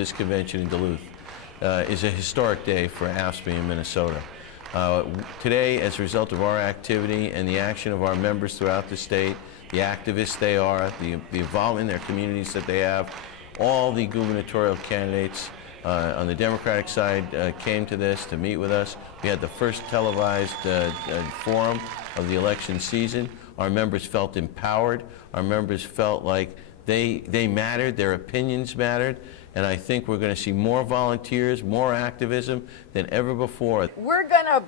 this convention in Duluth is a historic day for AFSCME in Minnesota. Today, as a result of our activity and the action of our members throughout the state, the activists they are, the involvement in their communities that they have, all the gubernatorial candidates on the Democratic side came to this to meet with us. We had the first televised forum of the election season. Our members felt empowered. Our members felt like they mattered, their opinions mattered, and I think we're going to see more volunteers, more activism than ever before. We're going to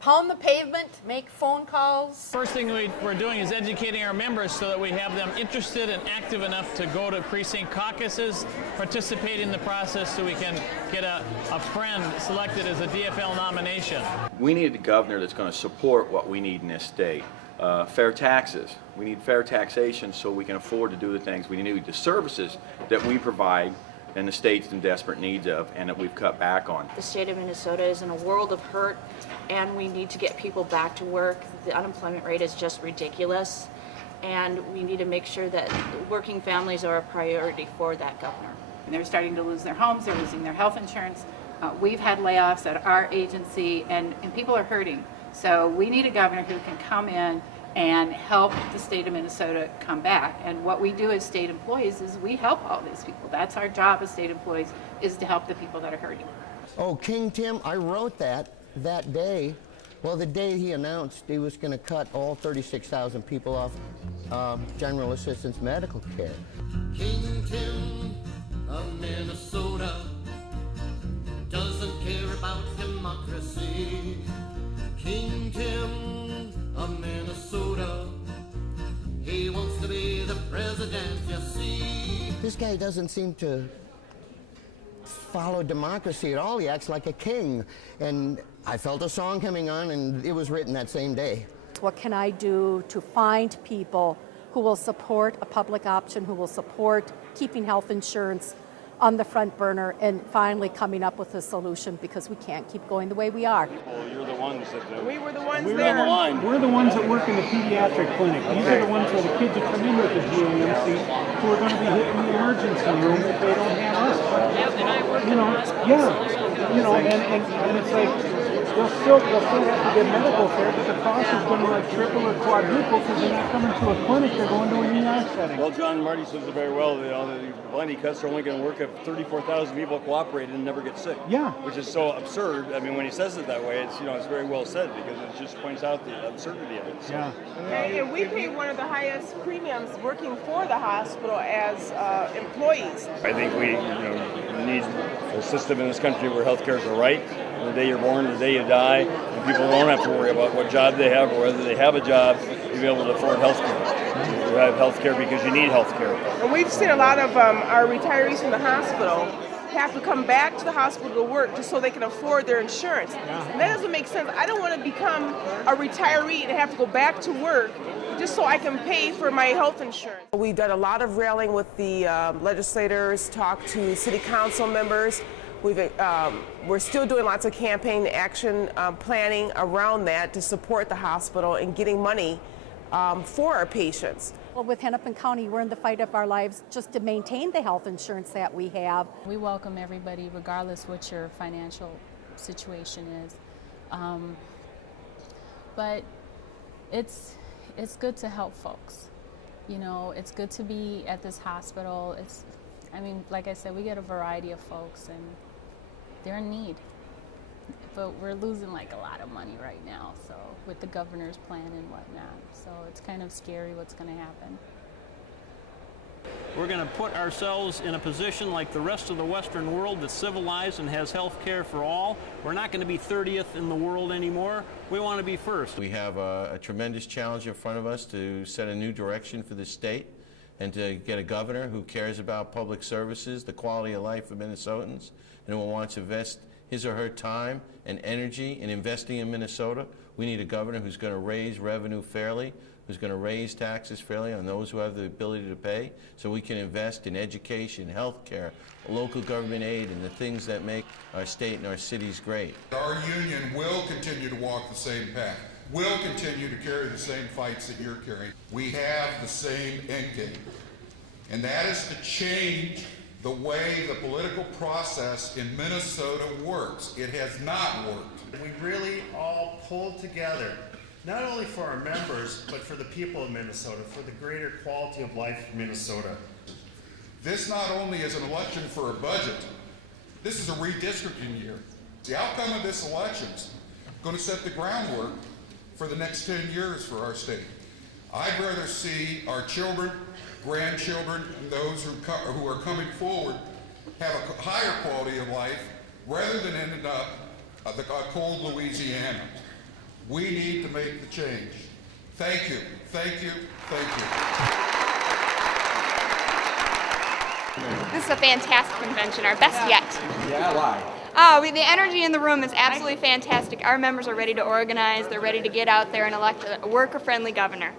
pound the pavement, make phone calls. First thing we're doing is educating our members so that we have them interested and active enough to go to precinct caucuses, participate in the process so we can get a friend selected as a DFL nomination. We need a governor that's going to support what we need in this state. Fair taxes. We need fair taxation so we can afford to do the things we need, the services that we provide and the state's in desperate needs of and that we've cut back on. The state of Minnesota is in a world of hurt and we need to get people back to work. The unemployment rate is just ridiculous and we need to make sure that working families are a priority for that governor. And they're starting to lose their homes, they're losing their health insurance. We've had layoffs at our agency and people are hurting. So we need a governor who can come in and help the state of Minnesota come back. And what we do as state employees is we help all these people. That's our job as state employees, is to help the people that are hurting. Oh, King Tim, I wrote that day. Well, the day he announced he was going to cut all 36,000 people off general assistance medical care. King Tim of Minnesota doesn't care about democracy. King Tim of Minnesota, he wants to be the president, you see. This guy doesn't seem to follow democracy at all. He acts like a king. And I felt a song coming on, and it was written that same day. What can I do to find people who will support a public option, who will support keeping health insurance on the front burner and finally coming up with a solution, because we can't keep going the way we are. Well, you're the ones that we were the ones we're there. On the line. We're the ones that work in the pediatric clinic. These are the ones where the kids that come in with the GAMC who are going to be hit in the emergency room if they don't have us. Yeah, and I work in the hospital. And it's like they'll still have to get medical care, but the cost is going to like triple or quadruple because they're not coming to a clinic, they're going to an ER setting. Well, John Marty says it very well. The blinding cuts are only going to work if 34,000 people cooperate and never get sick. Yeah. Which is so absurd. I mean, when he says it that way, it's it's very well said because it just points out the absurdity of it. So. Yeah. And we pay one of the highest premiums working for the hospital as employees. I think we need a system in this country where healthcare is a right. The day you're born, the day you die, and people don't have to worry about what job they have or whether they have a job to be able to afford health care. You have health care because you need health care. And we've seen a lot of our retirees from the hospital have to come back to the hospital to work just so they can afford their insurance. And that doesn't make sense. I don't want to become a retiree and have to go back to work just so I can pay for my health insurance. We've done a lot of rallying with the legislators, talked to city council members. We're still doing lots of campaign action planning around that to support the hospital and getting money for our patients. Well, with Hennepin County, we're in the fight of our lives just to maintain the health insurance that we have. We welcome everybody, regardless what your financial situation is. But it's good to help folks. It's good to be at this hospital. Like I said, we get a variety of folks and they're in need. But we're losing like a lot of money right now, so with the governor's plan and whatnot. So it's kind of scary what's going to happen. We're going to put ourselves in a position like the rest of the Western world that's civilized and has health care for all. We're not going to be 30th in the world anymore. We want to be first. We have a tremendous challenge in front of us to set a new direction for the state and to get a governor who cares about public services, the quality of life of Minnesotans, and who wants to invest his or her time and energy in investing in Minnesota. We need a governor who's going to raise revenue fairly, who's going to raise taxes fairly on those who have the ability to pay, so we can invest in education, health care, local government aid, and the things that make our state and our cities great. Our union will continue to walk the same path. We'll continue to carry the same fights that you're carrying. We have the same end game, and that is to change the way the political process in Minnesota works. It has not worked. We really all pulled together, not only for our members, but for the people of Minnesota, for the greater quality of life in Minnesota. This not only is an election for a budget, this is a redistricting year. The outcome of this election is going to set the groundwork for the next 10 years for our state. I'd rather see our children, grandchildren, and those who are coming forward have a higher quality of life rather than ending up a cold Louisiana. We need to make the change. Thank you, thank you, thank you. This is a fantastic convention, our best yet. Yeah, why? Oh, the energy in the room is absolutely fantastic. Our members are ready to organize. They're ready to get out there and elect a worker-friendly governor.